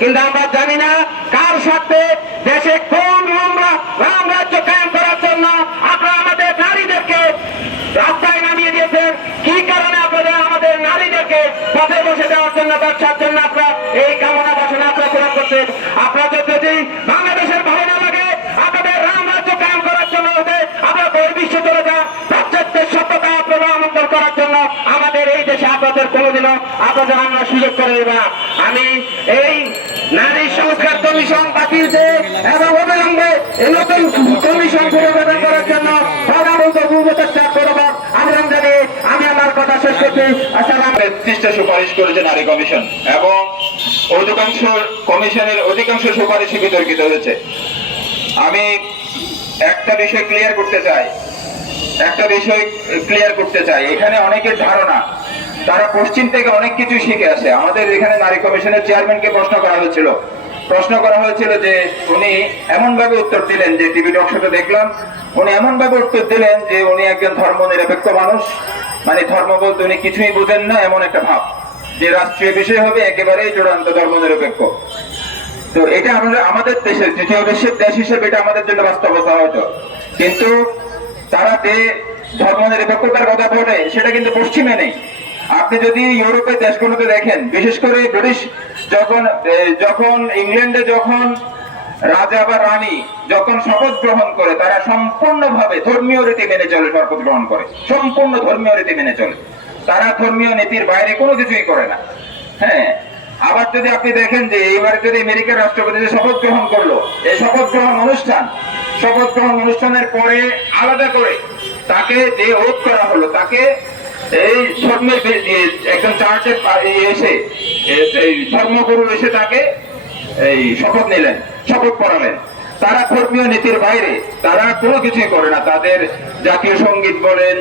কিন্তু আমরা জানি না কার সাথে দেশে কোন রাম রাজ্য কায়েম করার জন্য আপনারা আমাদের নারীদেরকে রাস্তায় নামিয়ে দিয়েছেন। কি কারণে আপনারা আমাদের নারীদেরকে পথে বসে দেওয়ার জন্য ব্যবসার জন্য আপনারা এই কামনা বাসনা আপনারা পূরণ করছেন? আপনারা যদি বাংলাদেশের ভালো না লাগে, আপনাদের রাম রাজ্য কায়েম করার জন্য হতে আপনারা বহির্বিশ্বে চলে যান। পাশ্চাত্যের সভ্যতা আপনারা আমন্ত্রণ করার জন্য আমাদের এই দেশে আপনাদের কোনোদিনও আপনাদের আমরা সুযোগ করে দেব আমি এই কমিশন বাতিল এবং অবিলম্বে এই নতুন কমিশন পুনর্গঠন করার জন্য প্রধানত ভূমিকা করব। আবেদন জানিয়ে আমি আমার কথা শেষ করছি। আসসালাম সুপারিশ করেছে নারী কমিশন এবং অধিকাংশ কমিশনের অধিকাংশ সুপারিশ বিতর্কিত হয়েছে। আমি একটা বিষয় ক্লিয়ার করতে চাই। একটা বিষয় ক্লিয়ার করতে চাই। এখানে অনেকের ধারণা, তারা পশ্চিম থেকে অনেক কিছু শিখে আসে। আমাদের এখানে নারী কমিশনের চেয়ারম্যানকে প্রশ্ন করা হয়েছিল। প্রশ্ন করা হয়েছিল যে উনি এমন ভাবে উত্তর দিলেন যে টিভি টক শোতে দেখলাম, উনি এমন ভাবে উত্তর দিলেন যে উনি একজন ধর্ম নিরপেক্ষ মানুষ। মানে ধর্ম বলতে উনি কিছুই বুঝেন না, এমন একটা ভাব যে রাষ্ট্রীয় বিষয় হবে, একেবারেই চূড়ান্ত ধর্ম নিরপেক্ষ তো এটা আমাদের আমাদের দেশের তৃতীয় বিশ্বের দেশ হিসেবে এটা আমাদের জন্য বাস্তবতা হয়তো। কিন্তু তারা যে ধর্ম নিরপেক্ষতার কথা বলে, সেটা কিন্তু পশ্চিমে নেই। আপনি যদি ইউরোপের দেশগুলোতে দেখেন, বিশেষ করে ব্রিটিশ যখন যখন ইংল্যান্ডে যখন রাজা বা রানী যখন শপথ গ্রহণ করে, তারা সম্পূর্ণভাবে ধর্মীয় রীতি মেনে চলে, শপথ গ্রহণ করে। সম্পূর্ণ ধর্মীয় রীতি মেনে চলে। তারা ধর্মীয় নীতির বাইরে কোনো কিছুই করে না। হ্যাঁ আবার যদি আপনি দেখেন যে এবার যদি আমেরিকার রাষ্ট্রপতি যে শপথ গ্রহণ করল, এই শপথ গ্রহণ অনুষ্ঠান, শপথ গ্রহণ অনুষ্ঠানের পরে আলাদা করে তাকে যে ওত করা হলো, তাকে এই যে একজন চার্চের এসে এই ধর্মগুরু এসে তাকে এই শপথ নিলেন, শপথ পড়ালেন। তারা ধর্মীয় নীতির বাইরে, তারা কোনো কিছুই করে না। তাদের জাতীয় সংগীত বলেন